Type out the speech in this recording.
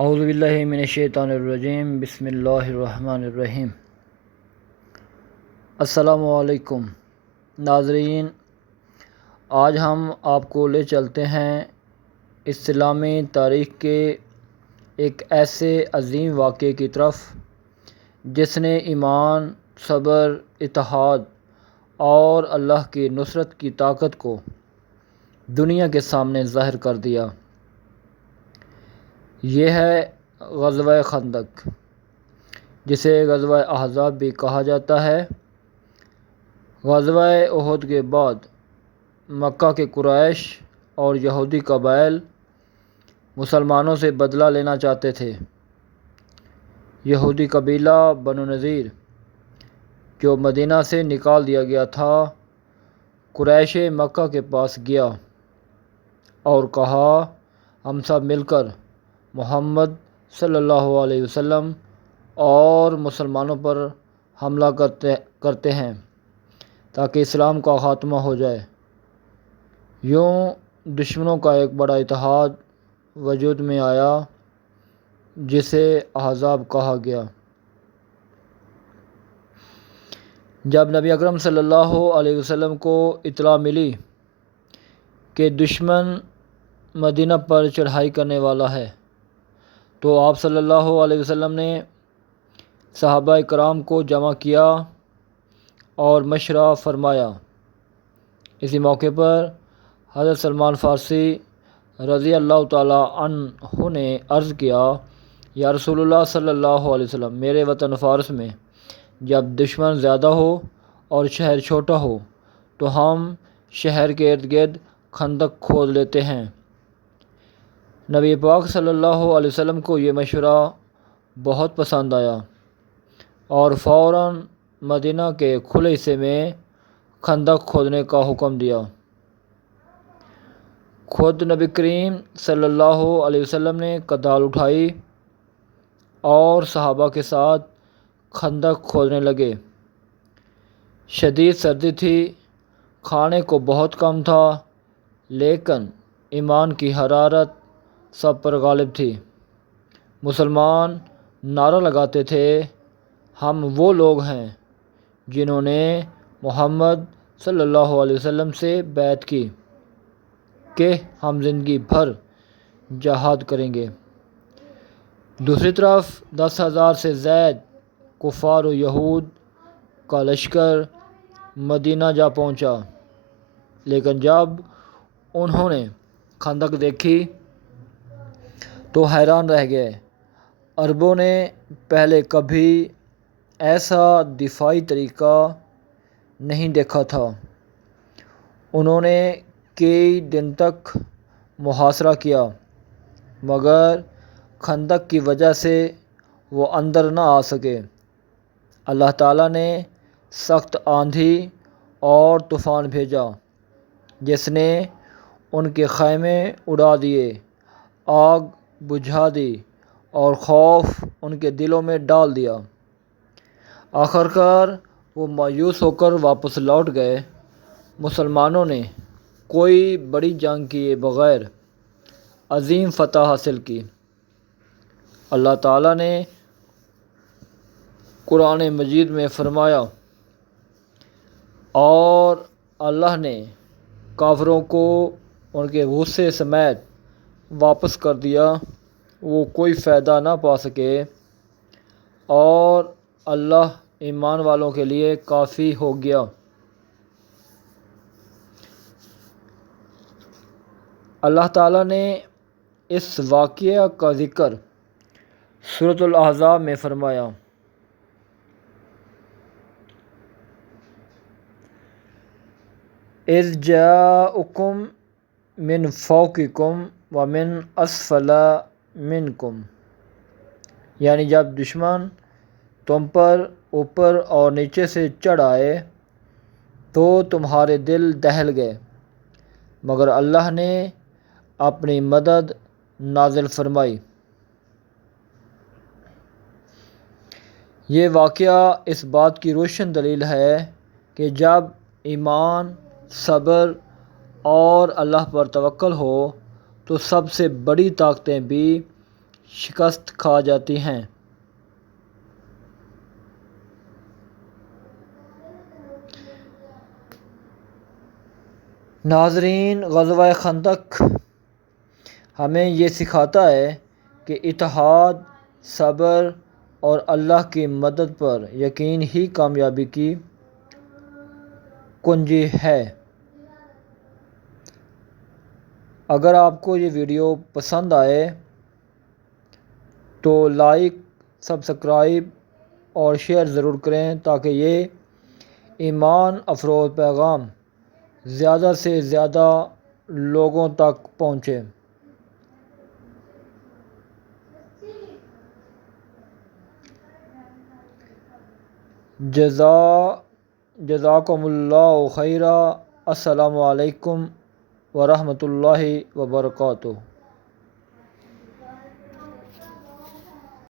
اعوذ باللہ من الشیطان الرجیم، بسم اللہ الرحمن الرحیم۔ السلام علیکم ناظرین، آج ہم آپ کو لے چلتے ہیں اسلامی تاریخ کے ایک ایسے عظیم واقعے کی طرف جس نے ایمان، صبر، اتحاد اور اللہ کی نصرت کی طاقت کو دنیا کے سامنے ظاہر کر دیا۔ یہ ہے غزوہ خندق، جسے غزوہ احزاب بھی کہا جاتا ہے۔ غزوہ احد کے بعد مکہ کے قریش اور یہودی قبائل مسلمانوں سے بدلہ لینا چاہتے تھے۔ یہودی قبیلہ بنو نذیر جو مدینہ سے نکال دیا گیا تھا، قریش مکہ کے پاس گیا اور کہا، ہم سب مل کر محمد صلی اللہ علیہ وسلم اور مسلمانوں پر حملہ کرتے ہیں تاکہ اسلام کا خاتمہ ہو جائے۔ یوں دشمنوں کا ایک بڑا اتحاد وجود میں آیا جسے احزاب کہا گیا۔ جب نبی اکرم صلی اللہ علیہ وسلم کو اطلاع ملی کہ دشمن مدینہ پر چڑھائی کرنے والا ہے تو آپ صلی اللہ علیہ وسلم نے صحابہ کرام کو جمع کیا اور مشورہ فرمایا۔ اسی موقع پر حضرت سلمان فارسی رضی اللہ تعالیٰ عنہ نے عرض کیا، یا رسول اللہ صلی اللہ علیہ وسلم، میرے وطن فارس میں جب دشمن زیادہ ہو اور شہر چھوٹا ہو تو ہم شہر کے ارد گرد خندق کھود لیتے ہیں۔ نبی پاک صلی اللہ علیہ وسلم کو یہ مشورہ بہت پسند آیا اور فوراً مدینہ کے کھلے حصے میں خندق کھودنے کا حکم دیا۔ خود نبی کریم صلی اللہ علیہ وسلم نے کدال اٹھائی اور صحابہ کے ساتھ خندق کھودنے لگے۔ شدید سردی تھی، کھانے کو بہت کم تھا، لیکن ایمان کی حرارت سب پر غالب تھی۔ مسلمان نعرہ لگاتے تھے، ہم وہ لوگ ہیں جنہوں نے محمد صلی اللہ علیہ وسلم سے بیعت کی کہ ہم زندگی بھر جہاد کریں گے۔ دوسری طرف 10,000 سے زائد کفار و یہود کا لشکر مدینہ جا پہنچا، لیکن جب انہوں نے خندق دیکھی تو حیران رہ گئے۔ عربوں نے پہلے کبھی ایسا دفاعی طریقہ نہیں دیکھا تھا۔ انہوں نے کئی دن تک محاصرہ کیا، مگر خندق کی وجہ سے وہ اندر نہ آ سکے۔ اللہ تعالیٰ نے سخت آندھی اور طوفان بھیجا جس نے ان کے خیمے اڑا دیے، آگ بجھا دی اور خوف ان کے دلوں میں ڈال دیا۔ آخرکار وہ مایوس ہو کر واپس لوٹ گئے۔ مسلمانوں نے کوئی بڑی جنگ کیے بغیر عظیم فتح حاصل کی۔ اللہ تعالیٰ نے قرآن مجید میں فرمایا، اور اللہ نے کافروں کو ان کے غصے سمیت واپس کر دیا، وہ کوئی فائدہ نہ پا سکے، اور اللہ ایمان والوں کے لیے کافی ہو گیا۔ اللہ تعالیٰ نے اس واقعہ کا ذکر سورۃ الاحزاب میں فرمایا، اذ جاءکم من فوقکم ومن اسفل منکم، یعنی جب دشمن تم پر اوپر اور نیچے سے چڑھ آئے تو تمہارے دل دہل گئے، مگر اللہ نے اپنی مدد نازل فرمائی۔ یہ واقعہ اس بات کی روشن دلیل ہے کہ جب ایمان، صبر اور اللہ پر توکل ہو تو سب سے بڑی طاقتیں بھی شکست کھا جاتی ہیں۔ ناظرین، غزوہ خندق ہمیں یہ سکھاتا ہے کہ اتحاد، صبر اور اللہ کی مدد پر یقین ہی کامیابی کی کنجی ہے۔ اگر آپ کو یہ ویڈیو پسند آئے تو لائک، سبسکرائب اور شیئر ضرور کریں تاکہ یہ ایمان افروز پیغام زیادہ سے زیادہ لوگوں تک پہنچے۔ جزاکم اللہ خیرا۔ السلام علیکم ورحمۃ اللہ وبرکاتہ۔